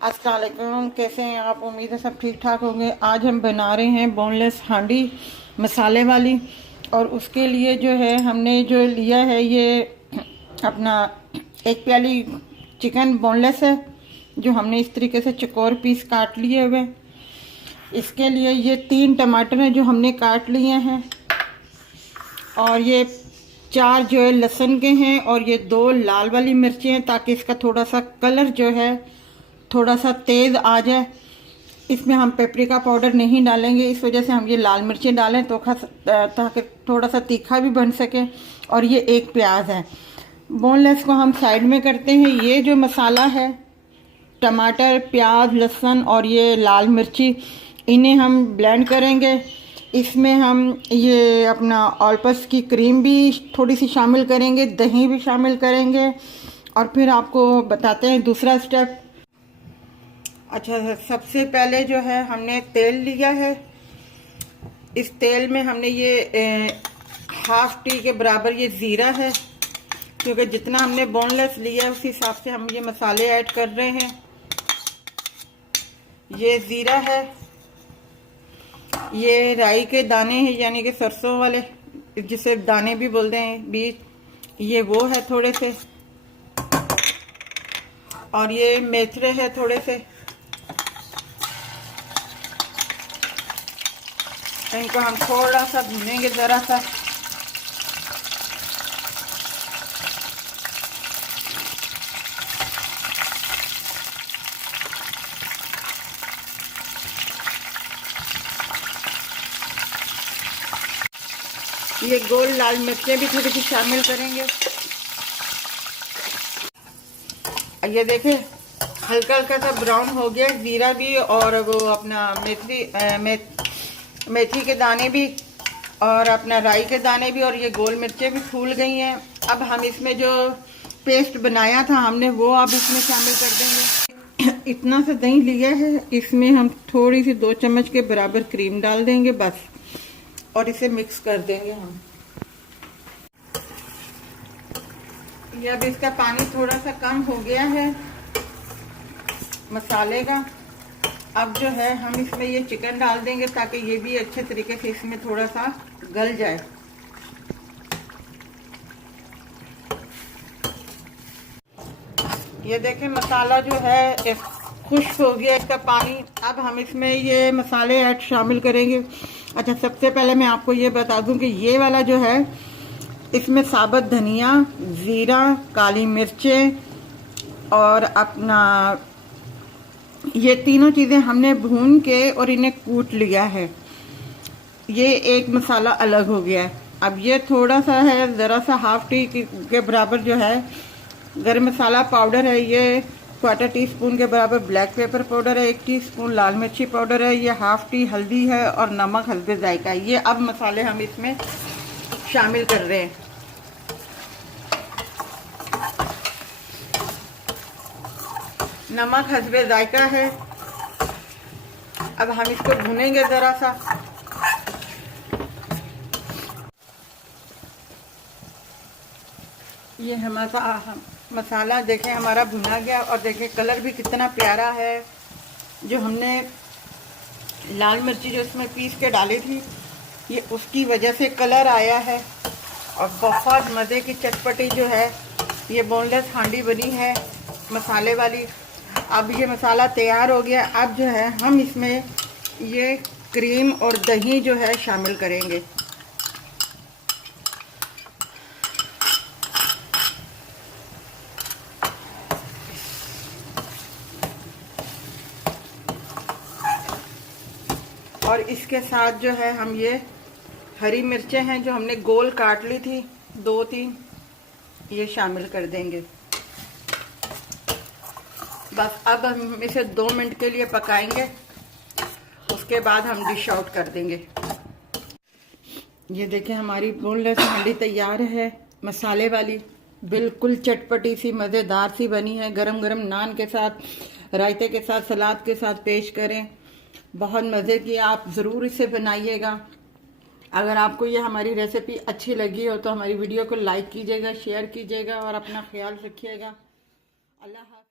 अस्सलाम वालेकुम, कैसे हैं आप? उम्मीद है सब ठीक ठाक होंगे। आज हम बना रहे हैं बोनलेस हांडी मसाले वाली। और उसके लिए जो है हमने जो लिया है ये अपना एक प्याली चिकन बोनलेस है, जो हमने इस तरीके से चौकोर पीस काट लिए हुए। इसके लिए ये 3 टमाटर हैं जो हमने काट लिए हैं, और ये 4 जो है लहसुन के हैं, और ये 2 लाल वाली मिर्चें हैं ताकि इसका थोड़ा सा कलर जो है थोड़ा सा तेज़ आ जाए। इसमें हम पेपरिका पाउडर नहीं डालेंगे, इस वजह से हम ये लाल मिर्चें डालें तो ताकि थोड़ा सा तीखा भी बन सके। और ये 1 प्याज है। बोनलेस को हम साइड में करते हैं। ये जो मसाला है, टमाटर, प्याज, लहसुन और ये लाल मिर्ची, इन्हें हम ब्लेंड करेंगे। इसमें हम ये अपना ऑलपस की क्रीम भी थोड़ी सी शामिल करेंगे, दही भी शामिल करेंगे, और फिर आपको बताते हैं दूसरा स्टेप। अच्छा, सबसे पहले जो है हमने तेल लिया है। इस तेल में हमने ये हाफ टी के बराबर ये ज़ीरा है, क्योंकि जितना हमने बोनलेस लिया है उस हिसाब से हम ये मसाले ऐड कर रहे हैं। ये ज़ीरा है, ये राई के दाने हैं, यानी कि सरसों वाले, जिसे दाने भी बोलते हैं बीज, ये वो है थोड़े से। और ये मेथरे है थोड़े से। इनको हम थोड़ा सा भूनेंगे ज़रा सा। ये गोल लाल मिर्चें भी थोड़ी सी शामिल करेंगे। ये देखें, हल्का हल्का सा ब्राउन हो गया जीरा भी, और वो अपना मेथी के दाने भी, और अपना राई के दाने भी, और ये गोल मिर्चें भी फूल गई हैं। अब हम इसमें जो पेस्ट बनाया था हमने, वो अब इसमें शामिल कर देंगे। इतना सा दही लिया है, इसमें हम थोड़ी सी 2 चम्मच के बराबर क्रीम डाल देंगे बस, और इसे मिक्स कर देंगे हम। ये अब इसका पानी थोड़ा सा कम हो गया है मसाले का। अब जो है हम इसमें ये चिकन डाल देंगे ताकि ये भी अच्छे तरीके से इसमें थोड़ा सा गल जाए। ये देखें, मसाला जो है खुश्क हो गया इसका पानी। अब हम इसमें ये मसाले ऐड शामिल करेंगे। अच्छा, सबसे पहले मैं आपको ये बता दूं कि ये वाला जो है, इसमें साबुत धनिया, ज़ीरा, काली मिर्चें और अपना ये तीनों चीज़ें हमने भून के और इन्हें कूट लिया है। ये एक मसाला अलग हो गया है। अब ये थोड़ा सा है, ज़रा सा हाफ टी के बराबर जो है गरम मसाला पाउडर है। ये 1/4 टीस्पून के बराबर ब्लैक पेपर पाउडर है, 1 टीस्पून लाल मिर्ची पाउडर है, ये हाफ टी हल्दी है, और नमक हल्दे जायका है। ये अब मसाले हम इसमें शामिल कर रहे हैं। नमक हस्बे जायका है। अब हम इसको भूनेंगे ज़रा सा। ये हमारा मसाला देखें हमारा भुना गया, और देखें कलर भी कितना प्यारा है। जो हमने लाल मिर्ची जो इसमें पीस के डाली थी, ये उसकी वजह से कलर आया है। और बहुत मज़े की चटपटी जो है ये बोनलेस हांडी बनी है मसाले वाली। अब ये मसाला तैयार हो गया। अब जो है हम इसमें ये क्रीम और दही जो है शामिल करेंगे। और इसके साथ जो है हम ये हरी मिर्चें हैं जो हमने गोल काट ली थी 2-3, ये शामिल कर देंगे। बस अब हम इसे 2 मिनट के लिए पकाएंगे, उसके बाद हम डिश आउट कर देंगे। ये देखें, हमारी बोनलेस हांडी तैयार है मसाले वाली, बिल्कुल चटपटी सी मज़ेदार सी बनी है। गरम गरम नान के साथ, रायते के साथ, सलाद के साथ पेश करें, बहुत मज़े की। आप ज़रूर इसे बनाइएगा। अगर आपको ये हमारी रेसिपी अच्छी लगी हो तो हमारी वीडियो को लाइक कीजिएगा, शेयर कीजिएगा, और अपना ख्याल रखिएगा। अल्लाह हाफ़िज़।